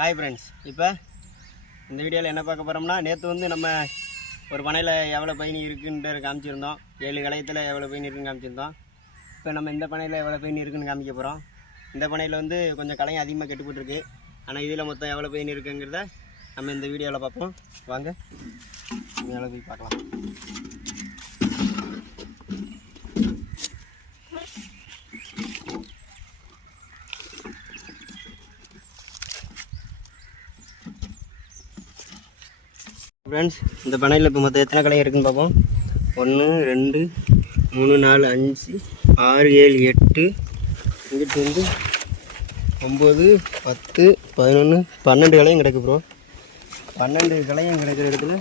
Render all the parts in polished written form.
Hi friends, இப்போ இந்த வீடியோவில் என்ன பார்க்க போகிறோம்னா, நேற்று வந்து நம்ம ஒரு பனையில் எவ்வளோ பயணி இருக்குன்னு காமிச்சிருந்தோம். 7 களையத்தில் எவ்வளோ பயணி இருக்குன்னு காமிச்சிருந்தோம். இப்போ நம்ம இந்த பனையில் எவ்வளோ பயணி இருக்குன்னு காமிக்க போகிறோம். இந்த பனையில் வந்து கொஞ்சம் களையம் அதிகமாக கெட்டு போட்டுருக்கு. ஆனால் இதில் மொத்தம் எவ்வளோ பயணி இருக்குங்கிறத நம்ம இந்த வீடியோவில் பார்ப்போம். வாங்க மேலே போய் பார்க்கலாம். ஃப்ரெண்ட்ஸ், இந்த பனையில் இப்போ மொத்தம் எத்தனை களையம் இருக்குதுன்னு பார்ப்போம். 1 2 3 4 5 6 7 8 இங்கிட்டு வந்து 9 10 11 12 களையம் கிடக்கு ப்ரோ. 12 களையம் கிடக்கிற இடத்துல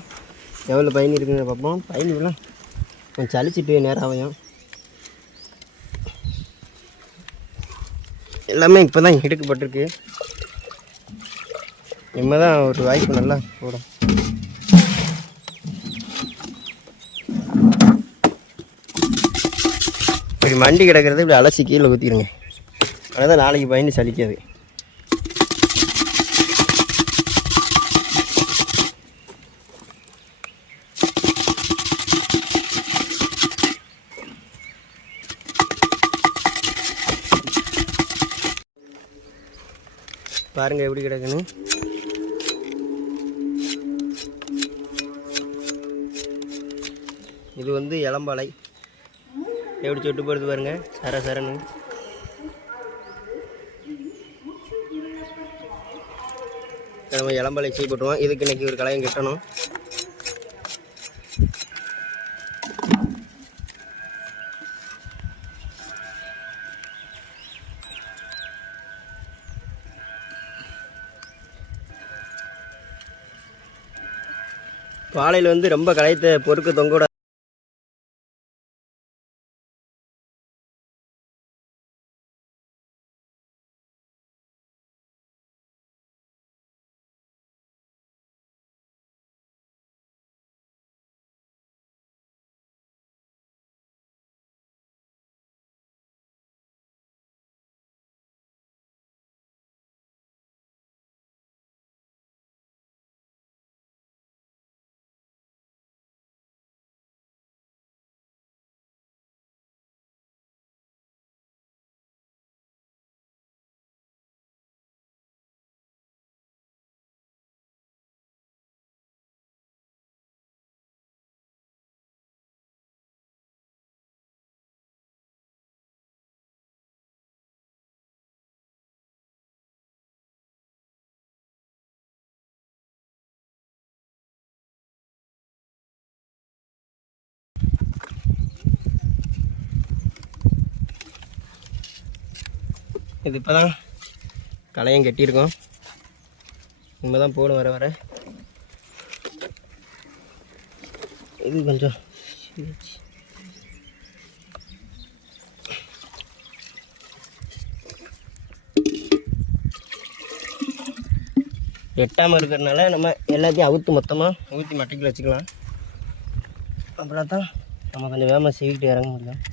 எவ்வளோ பயணி இருக்குன்னு பார்ப்போம். பயணிலாம் கொஞ்சம் சளிச்சிட்டு நேரம் ஆகும். எல்லாமே இப்போ தான் எடுக்கப்பட்டிருக்கு. இனிமே தான் ஒரு வாய்ப்பு நல்லா போடும். இப்படி மண்டி கிடக்கிறது இப்படி அலசி கீழே ஊற்றிடுங்க. அதான் நாளைக்கு பயந்து சலிக்காது. பாருங்க எப்படி கிடக்குன்னு. இது வந்து இளம்பாலை எப்படி சொட்டு போடுறது பாருங்க, சரன்னு. நம்ம இளம்பாலை செய்ய போட்டுருவோம். இதுக்கு இன்னைக்கு ஒரு களையம் கட்டணும். வாழையில் வந்து ரொம்ப களையத்தை பொறுக்க தொங்கோட இது இப்போ தான் களையம் கட்டியிருக்கோம். இனிமே தான் போடும் வர வர. இது கொஞ்சம் வெட்டாமல் இருக்கிறதுனால நம்ம எல்லாத்தையும் அவுத்து மொத்தமாக ஊற்றி மட்டைக்குள்ள வச்சுக்கலாம். அப்படின்னா தான் நம்ம கொஞ்சம் வேகமாக செய்கிட்டு இறங்க முடியும்.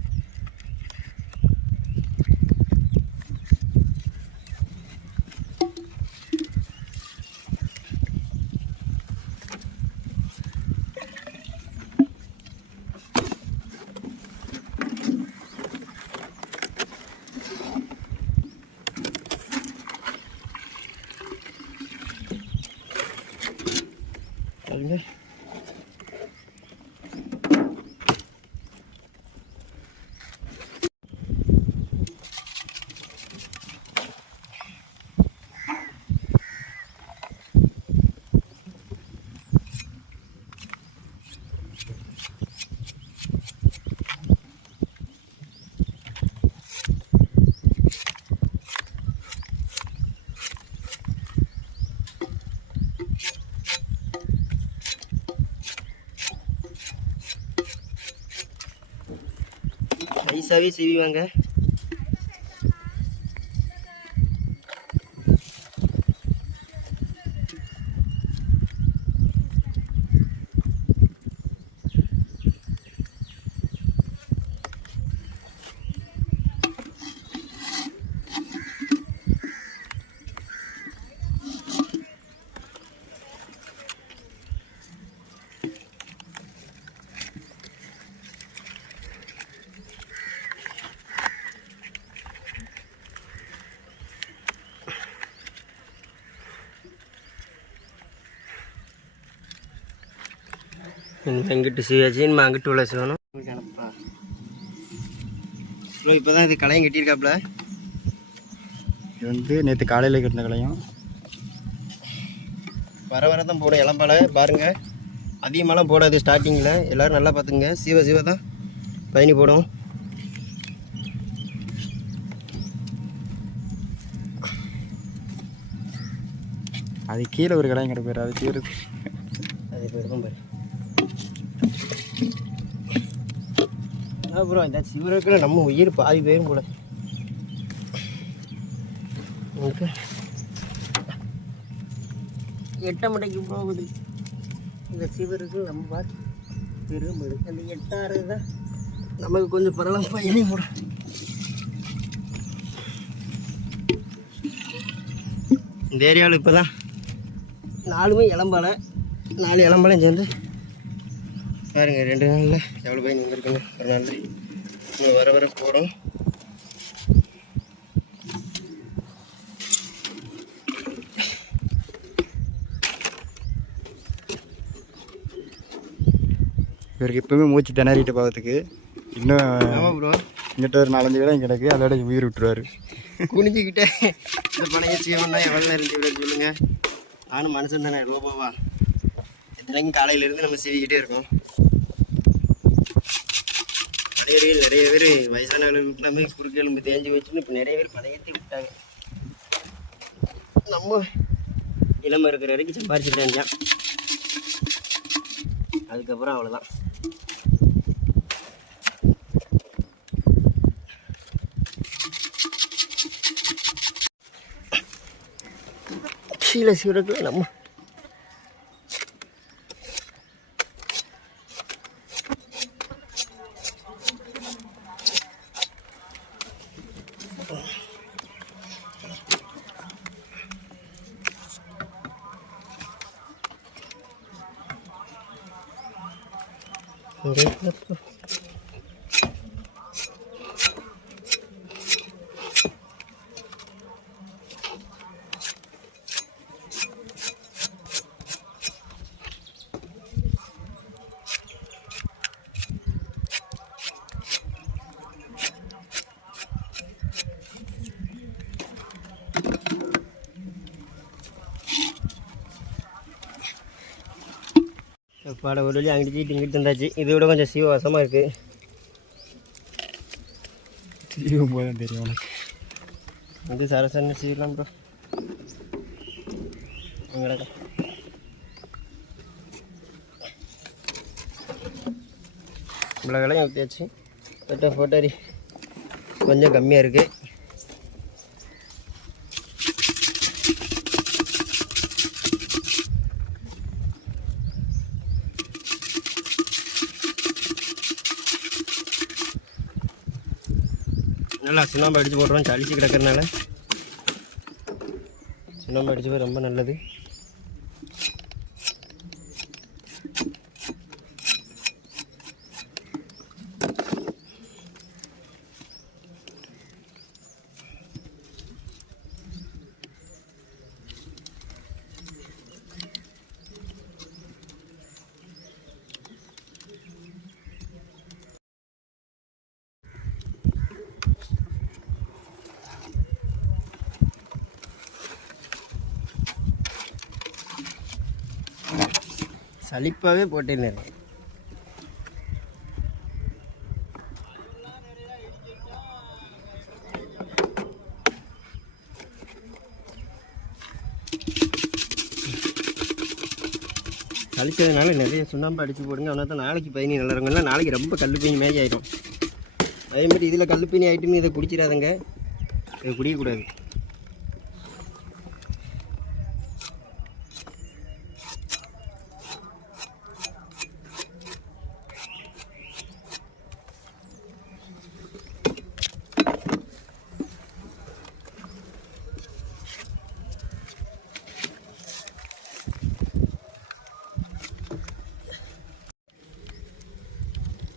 பாருங்க, ஐசாவே செய்வாங்க. இங்கிட்டு சீவாச்சு நம்ம அங்கிட்டு உள்ள சீவணும். இப்போ தான் இது களையும் கட்டியிருக்காப்புல. இது வந்து நேற்று காலையில் கட்டின களையும் வர தான் போடும். இளம்பாலை பாருங்கள், அதிகமாகலாம் போடாது ஸ்டார்டிங்கில். எல்லோரும் நல்லா பார்த்துங்க. சீவ தான் பயணி போடும். அது கீழே ஒரு களையும் கிட்ட போயிடும். அது கீழே அது போயிருக்கும் பாரு. அப்புறம் இந்த சிவருக்குள்ள நம்ம உயிர் பாதி பேரும் கூட. எட்ட மடைக்கு போகுது இந்த சிவருக்கு. நம்ம பார்த்து திரும்புது. அந்த 8 தான் நமக்கு கொஞ்சம் பரவாயில்ல பயணி போடும். இந்த ஏரியாவில் இப்போ தான் 4 இளம்பாலை, 4 இளம்பாலையும் சேர்ந்து பாருங்கள் 2 நாளில் எவ்வளோ பயணி வந்துருக்குங்க. ஒரு நாளில் இங்கே வர போகிறோம். இவருக்கு எப்பவுமே மூச்சு திணறிட்டு போகிறதுக்கு. இன்னும் ஆமாம் ப்ரோ, இங்கிட்ட ஒரு 4-5 இடம் கிடக்கு. அதோட உயிர் விட்டுருவார். குனிஞ்சிக்கிட்டே இந்த பழைய சீவன்னா எவ்வளோ நேரம் சீவிட சொல்லுங்கள். நானும் மனுஷன் தானே, லோபாவா இத்தனைக்கும் காலையிலேருந்து நம்ம சீவிக்கிட்டே இருக்கோம். பழையர்கள் நிறைய பேர் வயசானவர்கள் வீட்டில் குறுக்கு எலும்பு தேஞ்சு வச்சுன்னு இப்போ நிறைய பேர் பழையத்தி விட்டாங்க. நம்ம இளமை இருக்கிற வரைக்கும் சம்பாரிச்சுட்டாங்க. அதுக்கப்புறம் அவ்வளோதான். கீழே சீரக்கு நம்ம பாட ஒரு வழி அங்கிட்டு இங்கிட்டு இருந்தாச்சு. இதை விட கொஞ்சம் சீவசமாக இருக்குது. சீவும் போது தான் தெரியும் உனக்கு. வந்து சரசன்னு சீவலாம் ப்ரோ. உங்களோட இவ்வளோ விலையும் ஊற்றியாச்சு. ஃபோட்டோ கொஞ்சம் கம்மியாக இருக்குது. நல்லா சுண்ணாம்பு அடித்து போடுறோம். சளிச்சு கிடக்கிறதுனால சுண்ணாம்பு அடித்து போய் ரொம்ப நல்லது. சலிப்பாகவே போட்டிருந்தேன். சளிச்சதுனால நிறைய சுண்ணாம்பு அடித்து போடுங்க. அவனால் தான் நாளைக்கு பயணி நல்லா இருக்கும்ல. நாளைக்கு ரொம்ப கல்லுப்பீனி மேஜ் ஆகிடும். அதே மாதிரி இதில் கல்லுப்பீனி ஆகிட்டுன்னு இதை குடிச்சிடாதங்க. இதை குடிக்கக்கூடாது.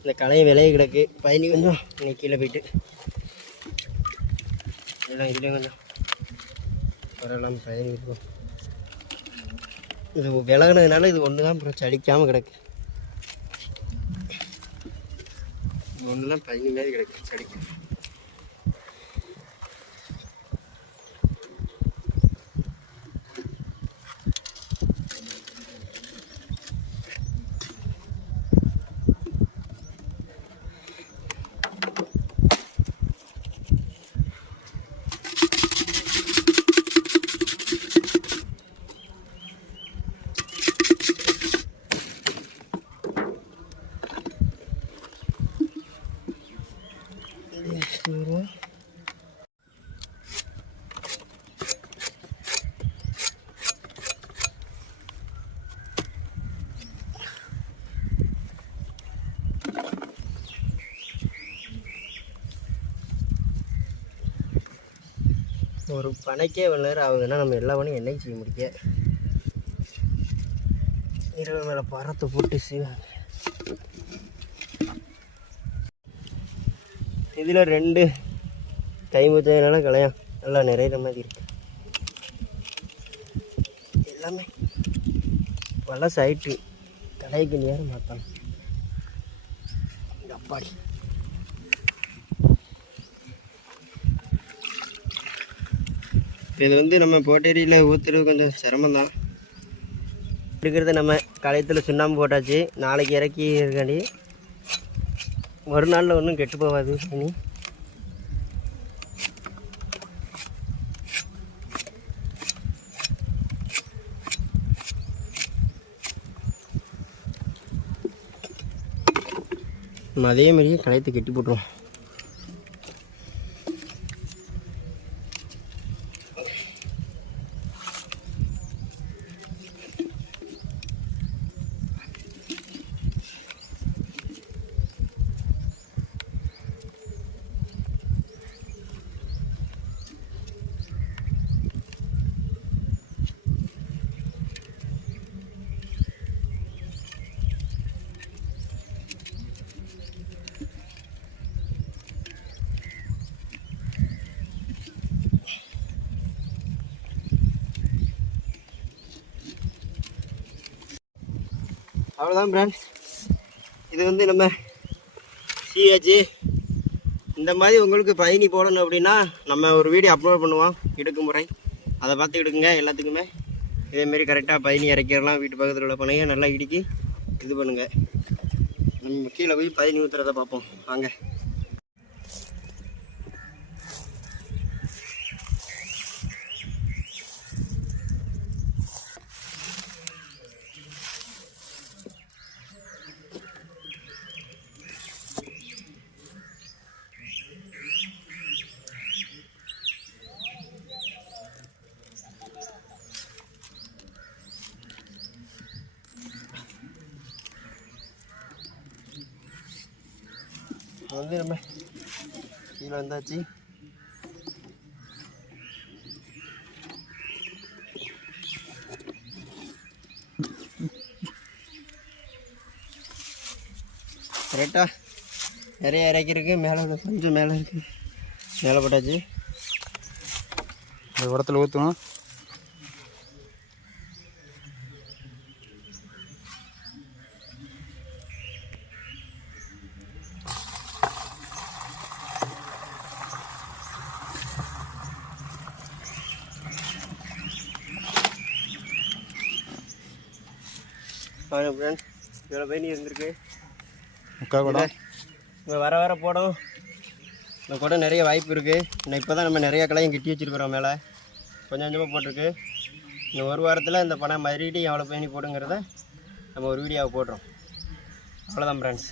இந்த களையை விளைய கிடக்கு. பயணி கொஞ்சம் இன்னைக்கு கீழே போயிட்டு எல்லாம் இதுலேயே கொஞ்சம் வரலாம். பயணி இருக்கும். இது விலகினதுனால இது ஒன்று தான் அப்புறம் சலிக்காமல் கிடக்கு. ஒன்றுலாம் பையன் மாதிரி கிடைக்கும் செடி. ஒரு பனைக்கே இவ்வளோ நேரம் ஆகுதுன்னா நம்ம எல்லா பணியும் என்னைக்கு செய்ய முடிய. இரவு மேலே பறத்தை போட்டு செய்வாங்க. இதில் 2 கைமுத்தையினால கலையம் நல்லா நிறையிற மாதிரி இருக்கு. எல்லாமே பழசு ஆயிட்டு கலைக்கு நேரம் மாற்றணும். அப்பாடி இது வந்து நம்ம போட்டேரியில் ஊற்றுறது கொஞ்சம் சிரமம்தான். இருக்கிறத நம்ம களையத்தில் சுண்ணாம்பு போட்டாச்சு. நாளைக்கு இறக்கி இருக்காண்டி ஒரு நாளில் ஒன்றும் கெட்டு போகாது. இனி நம்ம அதே மாதிரியே களையத்தை கெட்டி போட்டுருவோம். அவ்வளோதான் ஃப்ரெண்ட்ஸ். இது வந்து நம்ம சீயாச்சு. இந்த மாதிரி உங்களுக்கு பயணி போடணும் அப்படின்னா நம்ம ஒரு வீடியோ அப்லோட் பண்ணுவோம், இடுக்கு முறை. அதை பார்த்து எடுக்குங்க. எல்லாத்துக்குமே இதேமாரி கரெக்டாக பயணி இறக்கிடலாம். வீட்டு பக்கத்தில் உள்ள பனையை நல்லா இடுக்கி இது பண்ணுங்கள். நம்ம கீழே போய் பயணி ஊற்றுறதை பார்ப்போம் வாங்க. வந்து நம்ம கீழே வந்தாச்சு. கரெக்டாக நிறைய இறக்கிருக்கு. மேலே கொஞ்சம் மேலே இருக்குது. மேலே போட்டாச்சு. இந்த இடத்துல ஊற்றணும். ஃப்ரெண்ட்ஸ் இவ்வளோ பயணி இருந்திருக்கு. முக்கால் குடம் இப்போ வர வர போடும். இந்த குடம் நிறைய வாய்ப்பு இருக்குது. இன்னும் இப்போ தான் நம்ம நிறைய களையும் கட்டி வச்சுருக்குறோம். மேலே கொஞ்சம் கொஞ்சமாக போட்டிருக்கு. இன்னும் ஒரு வாரத்தில் இந்த பணம் மறுபடியும் எவ்வளோ பயணி போடுங்கிறத நம்ம ஒரு வீடியோவை போடுறோம். அவ்வளோதான் ஃப்ரெண்ட்ஸ்.